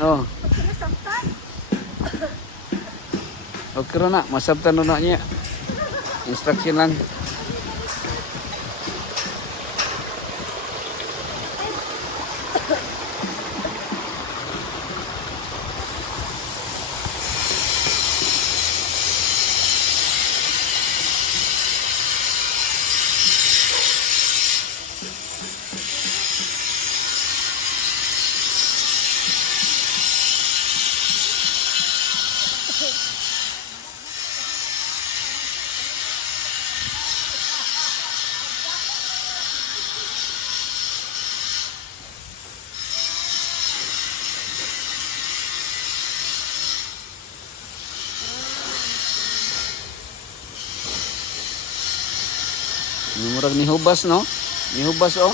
Oh. Okay ra na, masabtan na niya. Instruction lang. Murag ni hubas no? Ni hubas oh.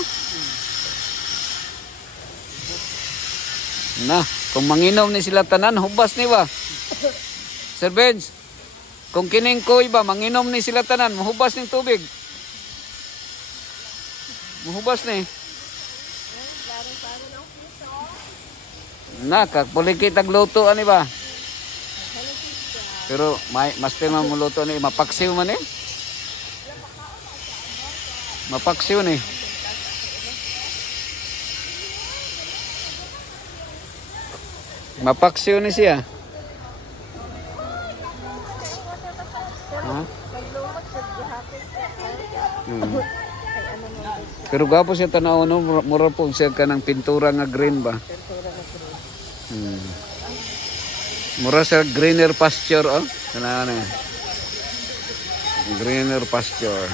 Na, kung manginom ni sila tanan, hubas ni ba? Sir Benz, kung kining koy ba, manginom ni sila tanan, mahubas ng tubig. Mahubas ni. Na, kapulikit ang luto, ani ba? Pero, mas tema mo luto ni, mapaksiw man eh. Mapaksiw ni. Mapaksiw ni siya. Ha? Pero gapo siya tanaw no, mura po siya ka ng pintura nga green ba? Mura siya greener pasture oh. Kana greener pasture.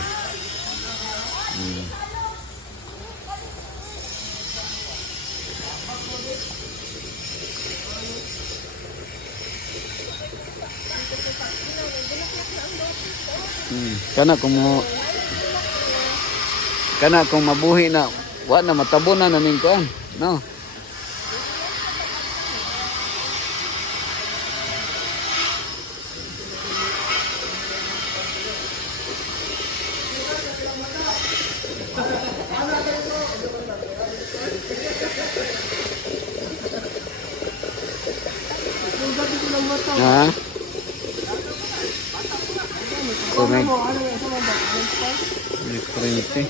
Kana kung mabuhi na wa na matabunan na ning kuan no. Ha? Kurente.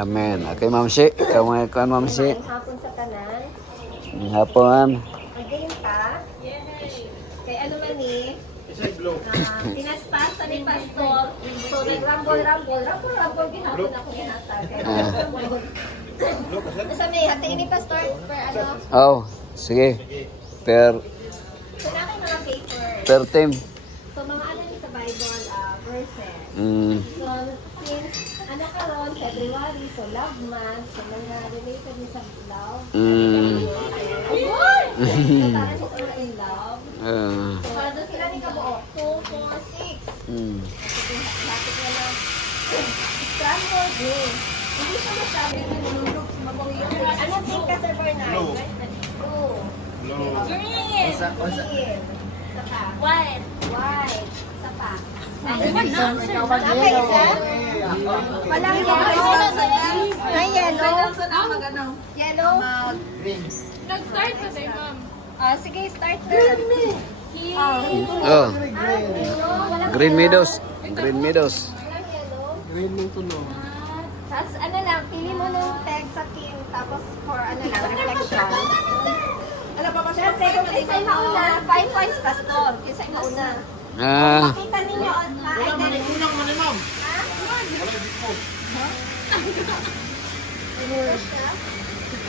Amen. Okay, Ma'am Shi. Kamu kan Ma'am Shi. Hapon sa kanan. Hapon. Again ta. Yes. Kay ano man ni? Pinaspas sa ni pastor. So nagrambol gihapon ako gihatag. Sa may hati ni pastor per ano? Oh, sige. Per So na mga paper. per team. So mga ano ni sa Bible verses. So since ano karon February, so love month, so mga related ni sa love. So para sa mga in love. So para sila ni kabuo 2, 4, 6. Bakit na lang scramble green. Hindi siya masabi ano think ka Sir Bernard? Green. Green. Saka white. White. Saka okay, isa? Walang yellow. May yellow. Yellow. Nag-start na tayo, ma'am. Sige, start na. Oh. Green Meadows. Green Meadows. Walang yellow. Green yung tulo. Tapos ano lang, pili mo ng tag sa kin, tapos for ano lang, reflection. Ano pa ba? Siyempre, kung isa yung mauna, 5 points pastor. Isa yung mauna. Makita ninyo, Kulang mo ni ma'am.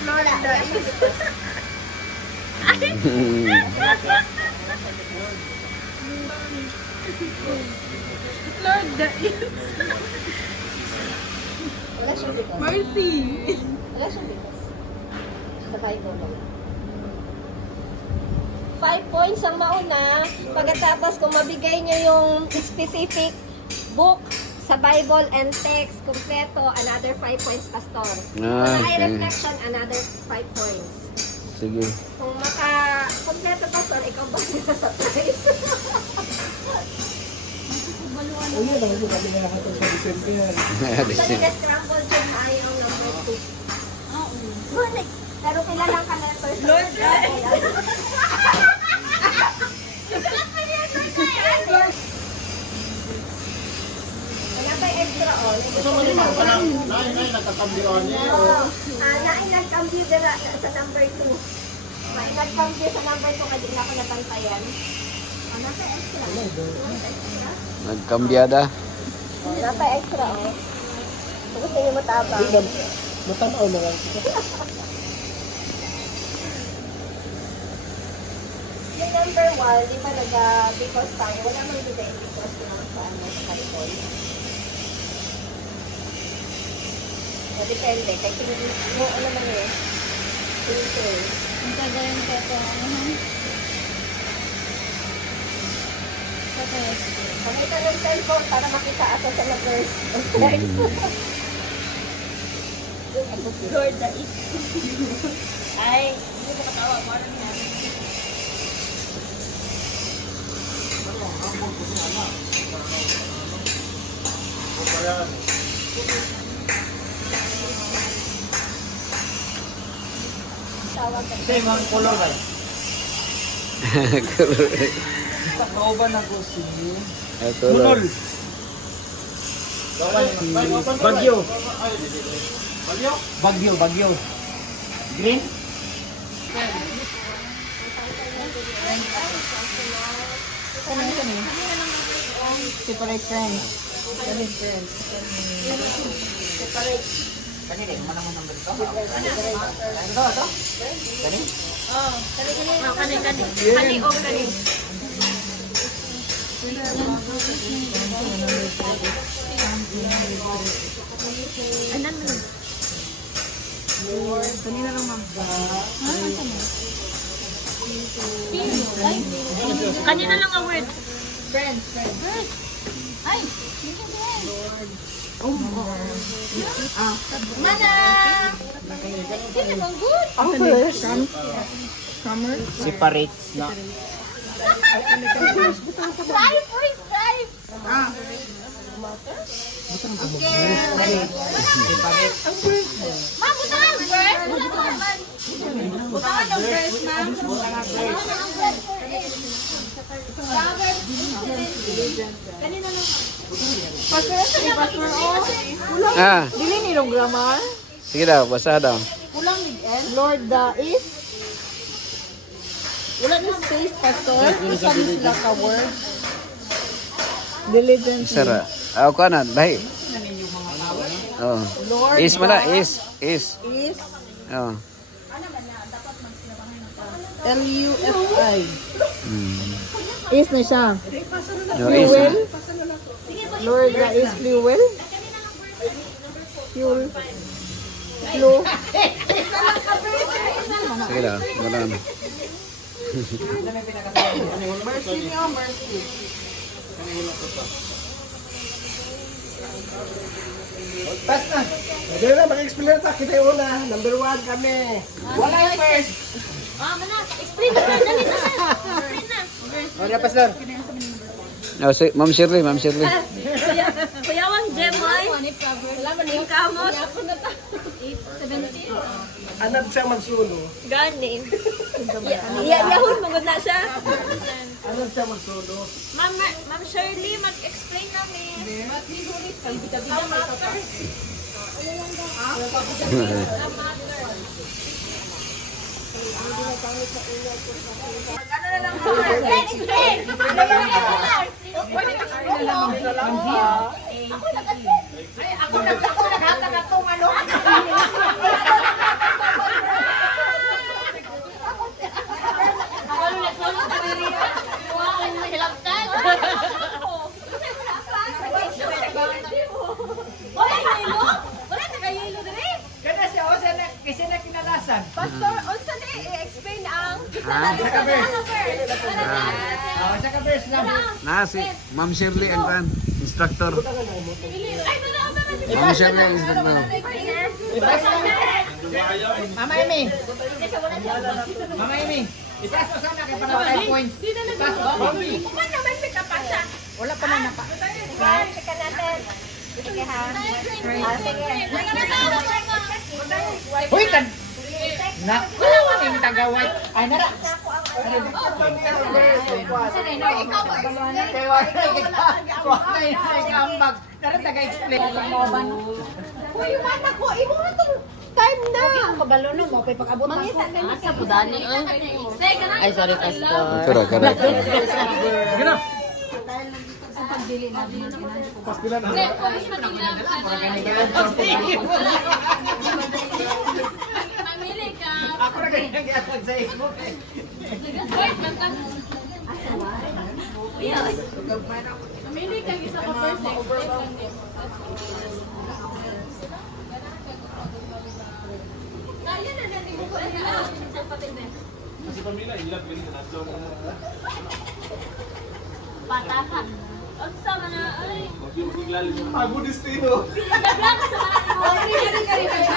Lola. Wala siyang because. Mercy. Wala siyang because. Sa Bible lang. 5 points ang mauna. Pagkatapos kung mabigay niyo yung specific book sa Bible and text, kompleto, another 5 points, Pastor. Kung Okay. ay reflection, another 5 points. Sige. Kung maka-kompleto, Pastor, ikaw ba nila sa prize? Ano lang ito kami na nakatag sa December yan. Actually, the scramble gym ay ang number 2. Ngunit, pero kilalang ka na person. Lord, wala pa extra on. Gusto mo naman ka lang, nay, nagkakambiran niya. Naay nagcambio dira sa number 2. May nagcambio sa number 2 kasi na ako natantayan. Ano pa extra? Nagkambyada. Wala pa extra on. Gusto niyo matabang. Matanaw na lang. Yung number 1, di ba nag-because tayo? Wala mang bigay because lang sa ano sa Kalipol. O, depende. Kasi yung ano man eh. Filter. Ang kagayon ko ito. Pakita ng cellphone para makita ato sa numbers. Lord, that is. Ay, hindi ko katawa. Parang yan. Tawag ka. Kasi mga color ba? Kauban ako si... Munol. Bagyo. Bagyo. Green? Separate friends. Separate. Kanina, kumana mo number ito? Kani. Anan mo? Kanina lang, ma'am. Kanina lang ang word. Friends. Ay! Mana! Hindi naman good. Separates na. Strive! Ma'am, butangan ang verse. Butangan ang verse, ma'am. Kanina lang. Ah, Dili ni rong grammar. sige daw, basa daw. Kulang ni Lord the is. Wala ni space, Pastor. Isa ni sila ka word. Diligently. Sara. Ako ka na, dahil. Oh. Lord Is mo na, is. is Oh. L-U-F-I. Hmm. Is na siya. No, is. Fuel. Lord the is fuel. Fuel. Flow. Sige daw, wala na. Mercy niyo, mercy. Pas na. Dili na, mag-explain na. Kita yung una. Number 1 kami. Wala yung first. Mana? Explain na, sir. Dali na, sir. Explain na. Ano Pastor? Oh, si, Ma'am Shirley. Kuyawang Jemoy. Wala man yung kamot. 17. Anad siya magsuno. Gani. Yahoo, magod na siya. Anad siya magsuno. Ma'am Shirley, mag-explain namin. Pastor, unsa ni i-explain ang Sa ka-verse lang. Na si Ma'am Shirley ang kan, instructor. Ma'am Shirley ang instructor. Mama Amy. Mama Amy. Itaas mo sana kay para tayo points. Itaas mo. Wala pa na naka. Chika natin. Sige ha. Sige. Hoy, kan. Na. Yung tagaway. Ay, nara. Nara taga-explain. Uy, wala ko. Imo na tong time na. Kabalo no mo kay pag-abot na ko. Asa po dani Ay, sorry, Pastor. Kara kara. Gina. Ako na ganyan gyapon sa imo. Patahan. Unsa man na ay. Pago destino.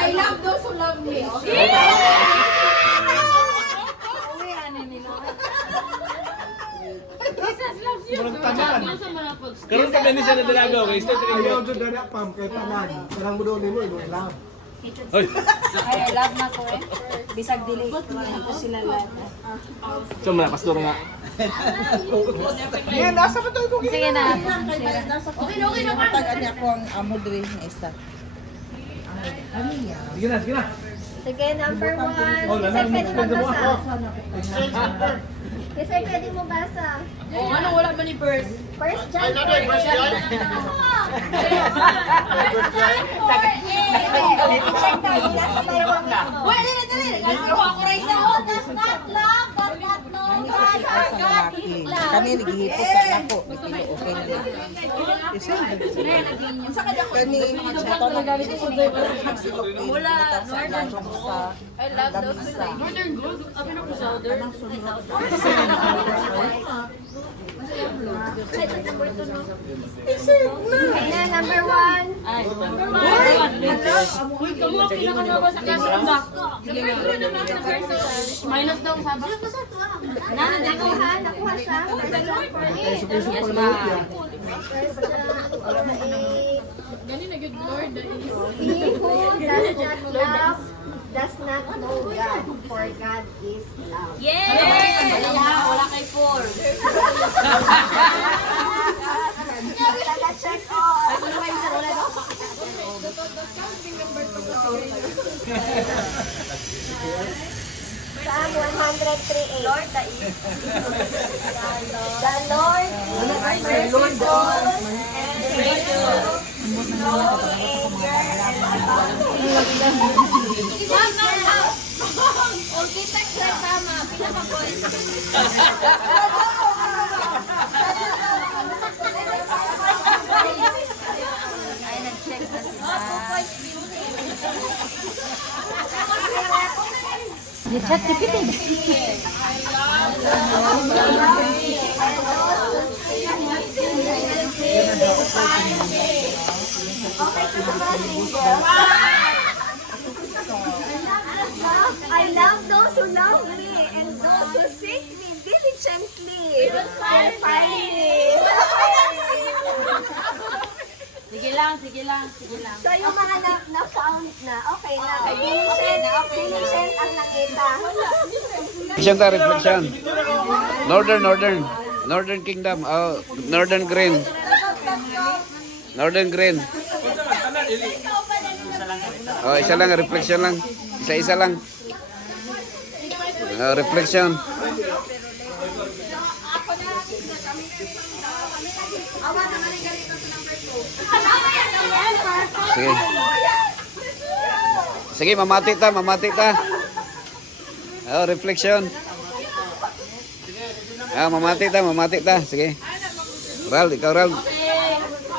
I love those who love me. Okay? Jesus loves you. Karon kami ni siya na dalaga, okay? Ayaw jud dali pam kay tanan. Parang mo daw nimo ilo lang. Ay, I love na ko eh. Bisag dili ko sila lahat. Cuma pastor nga. Yan, nasa pa tayo kung Sige na. Okay na. Tagaan niya ako ang amodre na isa. Sige na, sige na. Sige, number 1. Oh, Kasi lanang pwede mo magbasa. ako. Kasi pwede mo basa. Ano wala man ni First? First John 4. Wala dali. Ako rin sa does not love, does not know God, or God is love. Kami naghihipos sa ako. Okay na din. Kani, ito na galit ko Mula Northern Gold. I love those who like Northern Gold. Sabi na ko Southern. Ayan, number 1. Uy, kamu ang pinakanawa sa kasunda. Minus daw ang sabak. Nakuha siya. First John 4. First John 8. Gani na good Lord. He who does not love does not know God, for God is love. Wala kay 4. Taga-check all. Psalm 103:8. Lord, the Lord is merciful and gracious, slow to anger, and abounding. Okay, text lang tama. Pinaka-point. Ay, nag-check na sila. Okay, so sa mga single. I love those who love me and those who seek me diligently will find me. Sige lang. So yung mga na-found na, okay na. Diligent ang nakita. Reflection ta, reflection. Northern Kingdom. Oh, Northern Green. Northern Green. Oh, isa lang, reflection lang. Isa-isa lang. Reflection. Sige. Sige, mamati ta. Oh, reflection. Ah, mamati ta. Sige. Ral, ikaw Ral.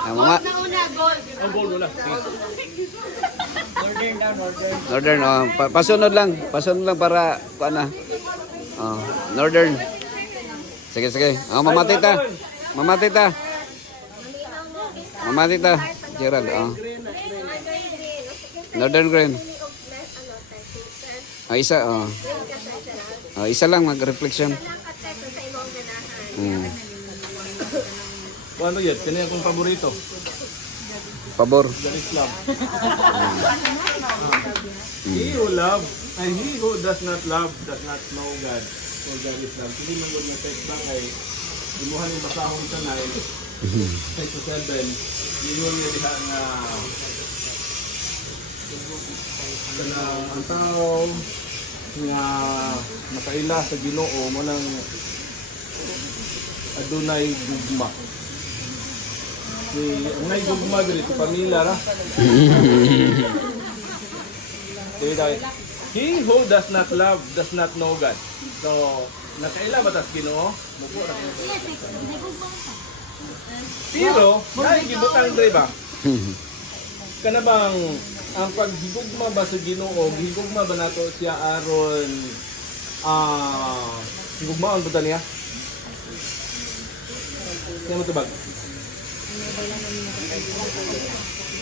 Ah, Una, gold. Ang goal wala. Sige. Northern, pasunod lang para na. Northern. Sige, sige. Mamati ta. Gerald, Northern green. Isa, isa lang mag-reflection. Ano yun? Kanya akong paborito. Pabor. God is love. He who love, and he who does not love does not know God. So God is love. Hindi mo na text ba kay imuhan yung basahon sa 9, 6-7, yun yung diha nga kana ang tao nga makaila sa Ginoo mo nang adunay gugma. Ang nay gugma diri sa pamilya ra. He who does not love does not know God. So, nakaila ba tas Ginoo? Mupo ra. Pero, dahil gibutang diri ba? Kana bang ang paghigugma ba sa Ginoo, higugma ba nato siya aron higugmaon ba niya? Kaya mo tubag?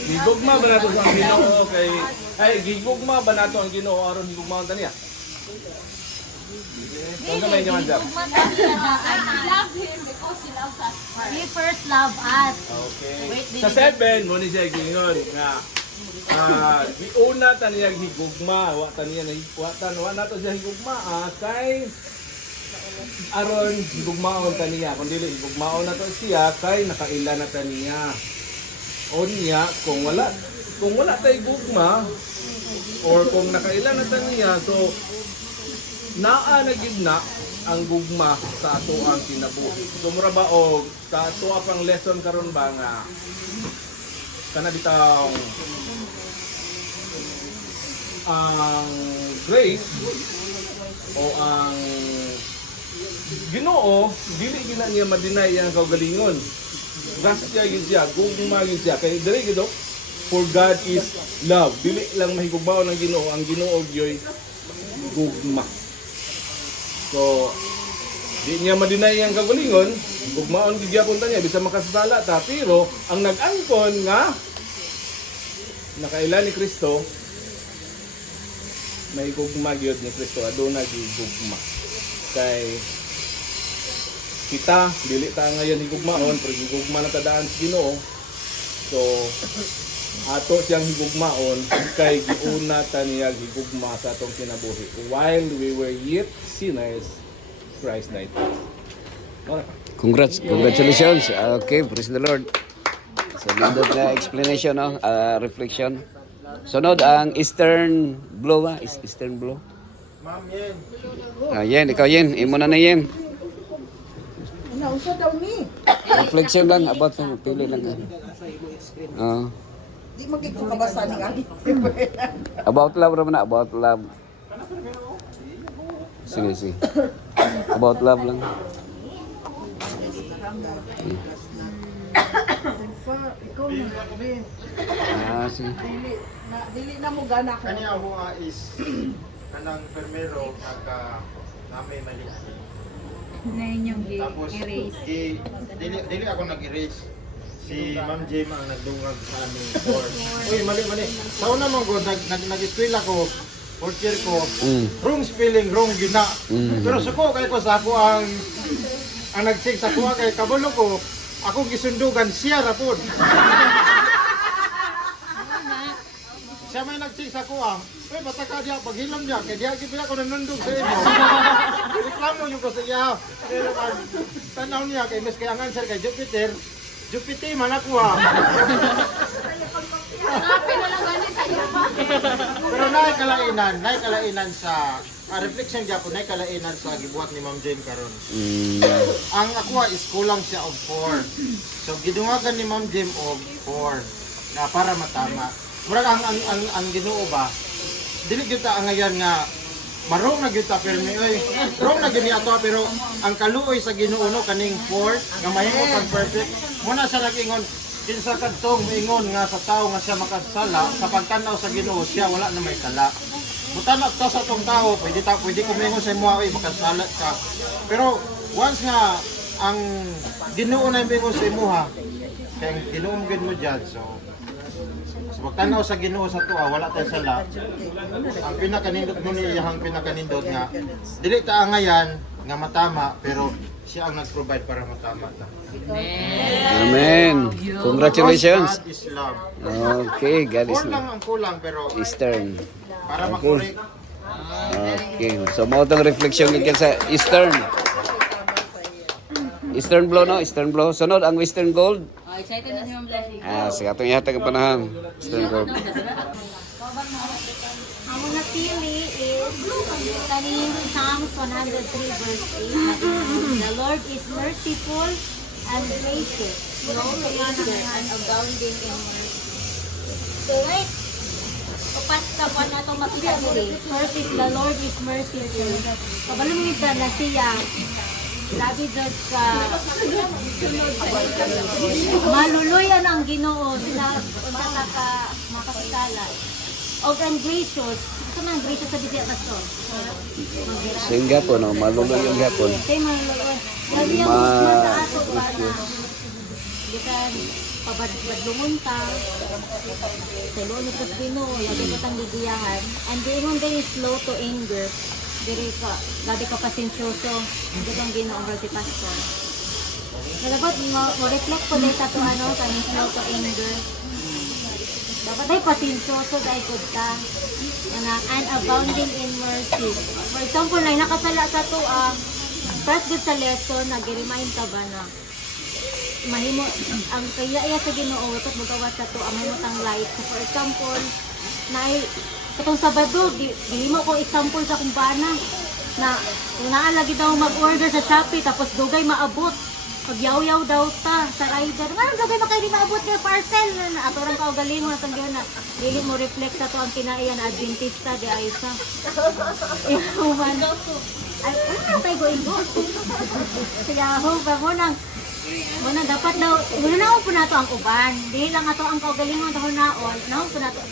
Gigugma ba nato sa Ginoo kay gigugma ba nato ang Ginoo aron higugmaon ta niya? Kung kamay niyo man dyan. Love him because he loves us first. He first loved us. Okay. Sa 7 mo ni siya gingon nga giuna ta niya higugma, wa ta niya wa nato siya higugma kay aron higugmaon ta niya, kun dili higugmaon nato siya kay nakaila na ta niya. O niya kung wala tay gugma or kung nakaila na ta niya, so naa na gid na ang gugma sa ato ang kinabuhi. Sumra ba og sa ato pang lesson karon ba nga kana bitaw ang grace o ang Ginoo dili gina niya madinay ang kaugalingon. Grasya gid siya, gugma gid siya kay diri gid for God is love. Dili lang mahigugmaon ang Ginoo, ang Ginoo gyoy gugma. So, di niya madinay ang kagalingon, gugmaon gid gyapon ta niya bisa makasala ta, pero ang nag-angkon nga nakaila ni Kristo may gugma gyud ni Kristo, aduna gyud gugma. Kay kita dili ta ngayon higugmaon, pero higugma na ta daan sa Ginoo. So, ato siyang higugmaon kay giuna ta niya higugma sa atong kinabuhi. While we were yet sinners, Christ died for us. Congratulations. Okay, praise the Lord. So, nandun na explanation, reflection. Sunod ang Eastern Blow, Eastern Blow. Ma'am, yan. Yen, ikaw Yen. Imo na Yen. Nauso daw ni. Reflection lang about sa pili lang. Di magiging ko kabasa ni Ani. About love naman na, about love. Sige. About love lang. Ikaw na rin. Sige. Dili na mo gana ko. Kanya ako is kanang permero namay mali. Na inyong Tapos dili ako nag-erase. Si Ma'am Jem ang nagdungag sa aming board. Uy, mali. Sa una mong go, nag-eskwil ako, fourth year ko, wrong spelling, wrong gina. Pero suko kay ko sa ako ang nag-check sa kuha kay kabulo ko, ako gisundugan siya rapod. Siya may nag-check sa kuha, bata ka diya, paghilom niya, kaya diya kipila ko nanundog sa imo. Reklamo yung ko sa iya. Pero tanaw niya, kay mas kaya ang answer kay Jupiter man ako ha. Pero naay kalainan sa reflection gyapon, naay kalainan sa gibuhat ni Ma'am Jane karon. Ang ako is kulang siya og 4. So gidungagan ni Ma'am Jane og 4 na para matama. Murag ang Ginoo ba dili gyud ta ngayon nga marong na gyud ta permi oy. Wrong na gyud ni ato pero ang kaluoy sa Ginoo no kaning 4 nga mahimo pag perfect. Muna sa nag-ingon kinsa kadtong ingon nga sa tao nga siya makasala sa pagtanaw sa Ginoo siya wala na may sala. Mutana ta sa tong tao, pwede ko mingon sa imo ay makasala ka. Pero once nga ang Ginoo na mingon sa imuha, kay ang Ginoo mo gid mo judge. So sa pagtanaw sa Ginoo sa tuwa wala tay sala. Ang pinakanindot mo ni iyang pinakanindot nga dili ta angayan nga matama pero siya ang nag-provide para matama ta. Amen. Congratulations. God is love. Okay, God is More lang ang kulang pero Eastern. para makorek. Okay, so mo itong reflection gikan sa Eastern. Eastern Blow, no? Eastern Blow. Sunod, ang Western Gold. Oh, excited na si Ma'am Blessing. Sige, atong ihatag ang panahon. Eastern Gold. Ang una pili is kaning Psalms 103 verse 8. The Lord is merciful and gracious, slow to anger, and abounding in mercy. So wait, upat ka pa na itong makita diri. First is the Lord is merciful. Kabalungit na siya. Labi Diyos ka. Maluluyan ang Ginoo sa unta ka makasala. O ang gracious. Ito na ang gracious sa bisya, Pastor. Sing gapon, no? Maluloy yung gapon. Kaya maluluyan. Labi ang gusto sa ato ba na. Bikan pabadlungon ta. Sa loon ito sa Ginoo. Labi ko tang didiyahan. And the ingon din is slow to anger. Diri ka, gabi ka pasensyoso. Ito ang Ginoo si Pastor. Dapat mo-reflect ko dahil sa ito kaning slow to anger. Dapat ay pasensyoso dahil good ka. And abounding in mercy. For example, na nakasala sa ito, first good sa lesson, nag-remind ka ba na mahimo, ang kaya sa Ginoo, ito magawa sa ito, ang mahimotang light. So for example, katong Sabado, bili mo ko example sa kumbana na kung naalagi daw mag-order sa Shopee tapos dugay maabot. Pag yaw-yaw daw ta sa rider, nga dugay makaili maabot nga parcel na ato rang kaugalingon na tanggihan na dili mo reflect sa to ang kinaiyan na Adventista di ay sa. Human. Ay, ano tayo go? Kaya ho, ba mo nang muna dapat daw, muna na po nato ang uban. Dili lang ato ang kaugalingon dahon naon. Naon po nato.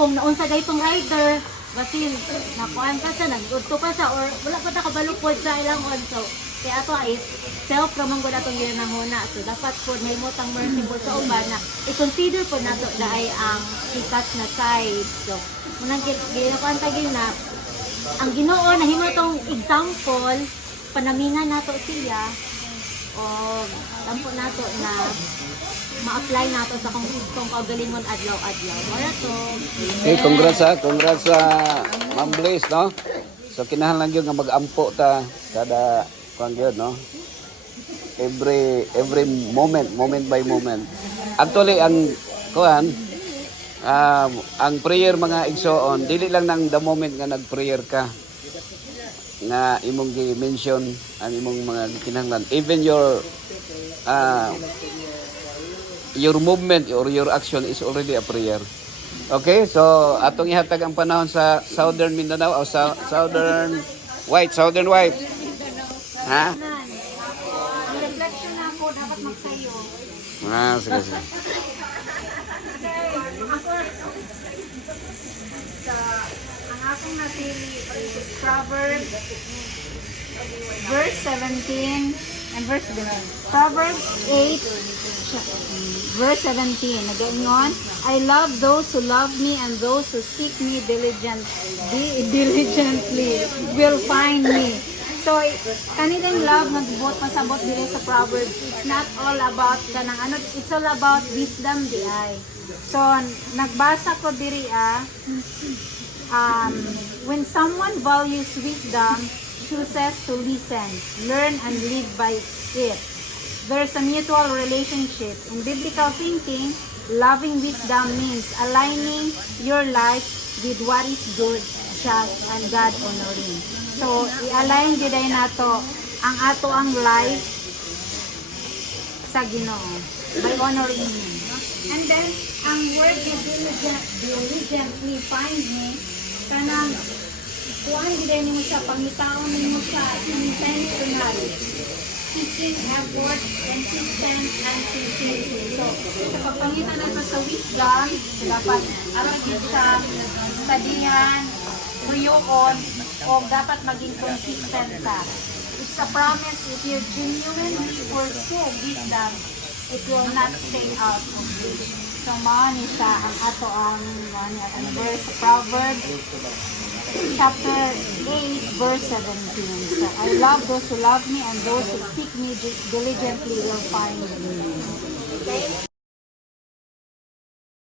Kung naon sa gaytong rider, basin nakuan ka sa nagudto pa sa or wala pa ta kabalukod sa ilang so kaya ato is self ramang gud atong ginahuna. So dapat po mahimotang merciful sa uban na i-consider po nato daay ang ikas na side. So munang ginakuan tagin na ang Ginoo nahimo tong example panamingan nato siya o tampo nato na ma-apply nato sa kung kaugalingon adlaw-adlaw. Wala to. Okay, congrats sa Ma'am Blaze, no? So kinahanglan yun nga mag-ampo ta kada kuan gyud, no? Every moment by moment. Actually ang kuan ang prayer mga igsoon, dili lang nang the moment nga nag-prayer ka nga imong gi-mention ang imong mga kinahanglan. Even your movement or your action is already a prayer. Okay, so atong ihatag ang panahon sa Southern Mindanao o Southern White. Ha? Ang reflection na ako dapat magsayo. Sige. Ang akong napili is Proverbs verse 17 and verse 11. Proverbs 8 verse 17. Nagaingon, I love those who love me and those who seek me diligently will find me. So, kanilang love nagbuot pasabot diri sa Proverbs. It's not all about it's all about wisdom di ay. So, nagbasa ko diri when someone values wisdom, chooses to listen, learn, and live by it. There's a mutual relationship. In biblical thinking, loving wisdom means aligning your life with what is good, just, and God-honoring. So, i-align din nato ang ato ang life sa Ginoo by honoring Him. And then, ang word na diligently find me, kanang kuhaan din mo siya, pangitaon mo siya intentionally. seeking effort, consistent, and sincerity. So, sa pagpangita na ito sa wisdom, so dapat aragin sa studyhan, tuyoon, o dapat maging consistent ka. It's a promise if you genuinely pursue wisdom, it will not stay out of reach. So, maani siya ang ato ang verse sa Proverbs chapter 8 verse 17. So, I love those who love me and those who seek me diligently will find me. Okay?